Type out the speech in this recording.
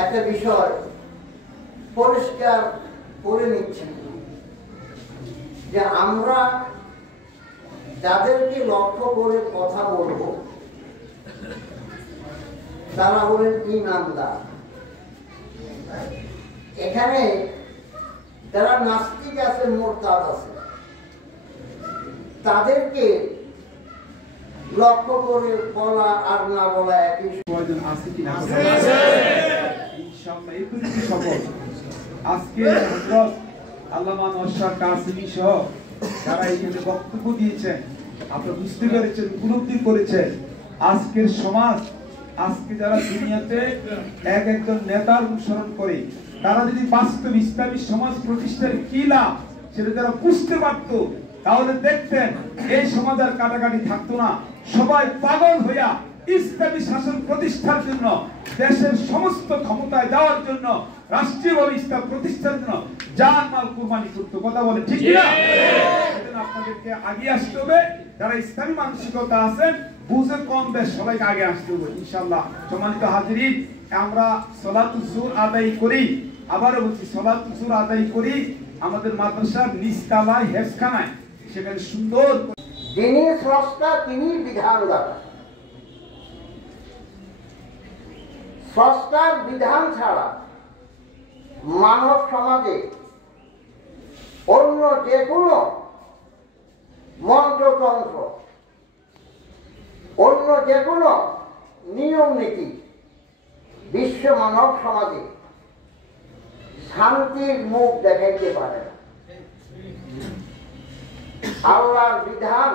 একটা বিষয় পরিষ্কার করে নিচ্ছেন যে আমরা যাদেরকে লক্ষ্য করে কথা বলবো তারা হলেন ঈমানদার। এখানে যারা নাস্তিক আছে, মুরতাদ আছে, তাদেরকে লক্ষ্য করে বলা আর না বলা একই। আজকে আল্লামা নওশাদ কাসেমী সহ যারা এখানে বক্তব্য দিয়েছেন, আপনারা বুঝতে পেরেছেন, উপলব্ধি করেছেন আজকের সমাজ, আজকে যারা দুনিয়াতে একজন নেতার অনুসরণ করে, তারা যদি বাস্তব ইসলামী সমাজ প্রতিষ্ঠার কি লাভ সেটা যারা বুঝতে পারত, তাহলে দেখতেন এই সমাজ আর কাটাকাটি থাকতো না। সবাই পাগল হইয়া ইসলামী শাসন প্রতিষ্ঠার জন্য, দেশের সমস্ত ক্ষমতায় দেওয়ার জন্য, রাষ্ট্রীয়ভাবে ইসলাম প্রতিষ্ঠার জন্য জান মাল কুরবানি করতে। কথা বলে ঠিক না? আপনাদেরকে আগে আসতে হবে। যারা ইসলামী মানসিকতা আছেন, বুঝে কম বেশ সবাইকে আগে আসতে হবে ইনশাআল্লাহ। সম্মানিত হাজিরিন, আমরা সালাতুল জুহর আদায় করি, আবারও বলছি সালাতুল জুহর আদায় করি আমাদের মাদ্রাসার নিচতলায় হেফখানায়, সেখানে সুন্দর। যিনি স্রষ্টা তিনি বিধানদাতা। স্রষ্টার বিধান ছাড়া মানব সমাজে অন্য যে কোনো মন্ত্রতন্ত্র, অন্য যে কোনো নিয়ম নীতি বিশ্ব মানব সমাজে শান্তির মুখ দেখাইতে পারে না। আল্লাহর বিধান